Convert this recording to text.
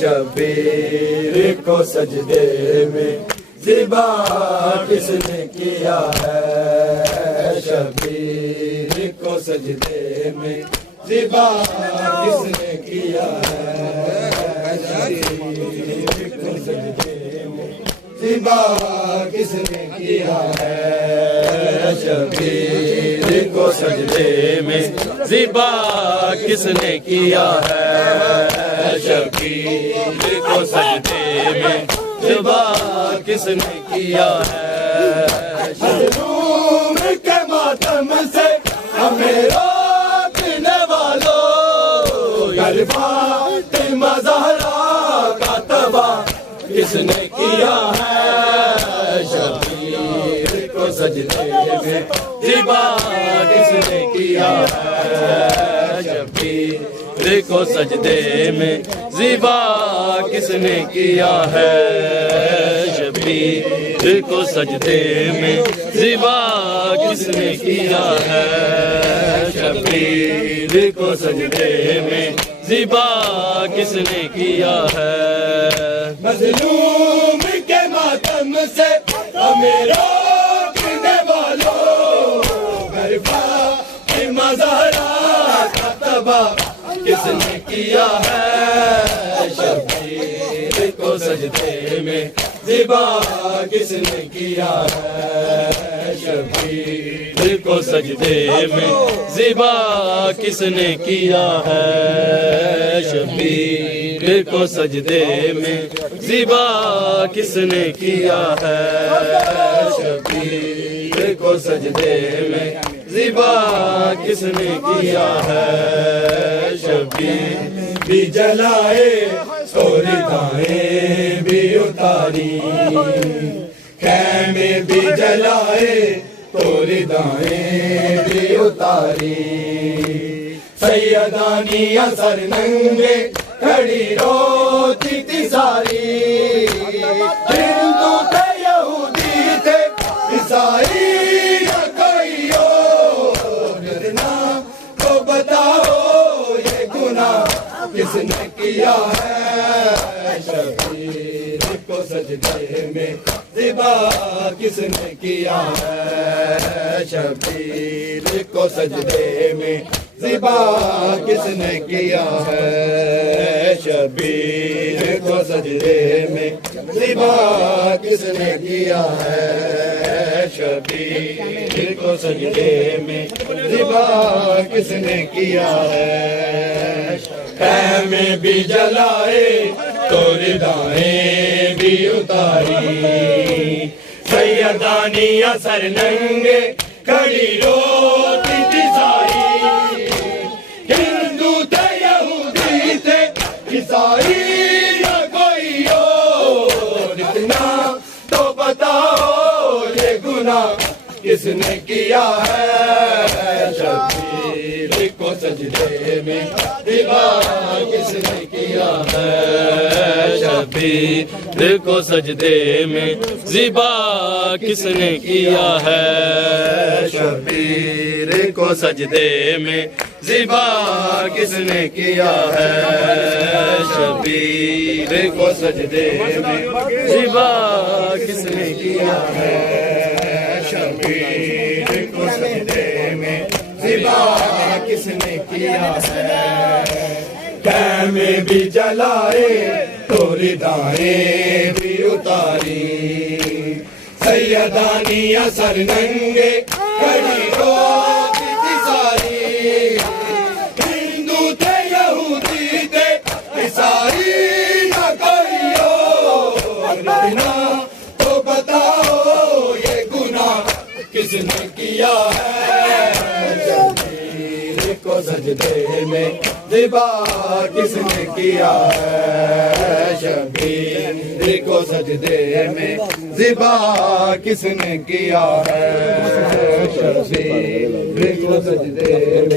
شبیر کو سجدے میں ذبح کس نے کیا ہے؟ شبیر کو سجدے میں ذبح کس نے کیا ہے؟ شبیر کو سجدے میں ذبح کس نے کیا ہے؟ شبیر کو سجدے میں ذبح کس نے کیا ہے؟ شبیر کو سجدے میں ذبح کس نے کیا ہے؟ مظلوم کے ماتم سے ہمیں روکنے والوں، فاطمہ زہرا کا تباہ کس نے کیا ہے؟ شبیر کو سجدے میں ذبح کس نے کیا ہے؟ شبیر کو سجدے میں ذبح کس نے کیا ہے؟ شبیر کو سجدے میں ذبح کس نے کیا ہے؟ شبیر کو سجدے میں ذبح کس نے کیا ہے؟ مظلوم کے ماتم سے ہمیں روکنے والوں، فاطمہ زہرا کا تباہ کس نے کیا ہے؟ شبیر کو سجدے میں ذبح کس نے کیا ہے؟ شبیر کو سجدے میں ذبح کس نے کیا ہے؟ شبیر کو سجدے میں ذبح کس نے کیا ہے؟ شبیر کو سجدے میں ذبح کس نے کیا ہے؟ شبیر بھی جلائے اور ردائیں بھی اتاری، خیمے بھی جلائے تو ردائیں بھی اتاری، سیدانی اثر ننگے کھڑی روتی تھی ساری، ہندو تھے یہودی تھے عیسائی نہ کوئی اور، نام تو بتاؤ یہ گناہ کس نے کیا ہے؟ شبیر کو سجدے میں ذبح کس نے کیا ہے؟ شبیر کو سجدے میں ذبح کس نے کیا ہے؟ شبیر کو سجدے میں ذبح کس نے کیا ہے؟ شبیر کو سجدے میں ذبح کس نے کیا ہے؟ خیمے بھی جلائے تو ردائیں بھی اتاری، سیدانی اثر ننگے کھڑی روتی تھی ساری، ہندو تھے یہودی تھے عیسائی نہ کوئی اور، اتنا تو بتاؤ یہ گناہ کس نے کیا ہے؟ شبیر کو سجدے میں ذبح کس نے کیا ہے؟ شبیر کو سجدے میں ذبح کس نے کیا ہے؟ شبیر کو سجدے میں ذبح کس نے کیا ہے؟ شبیر کو سجدے میں ذبح کس نے کیا ہے؟ شبیر کو سجدے میں ذبح کس نے کیا ہے؟ خیمے بھی جلائے تو ردائیں بھی اتاری، سیدانی اثر ننگے کھڑی روتی تھی ساری، ہندو تھے یہودی تھے عیسائی نہ کوئی اور، اتنا تو بتاؤ یہ گناہ کس نے کیا ہے؟ شبیر کو سجدے میں ذبح کس نے کیا ہے؟ شبیر کو سجدے میں ذبح کس نے کیا ہے؟ شبیر کو سجدے میں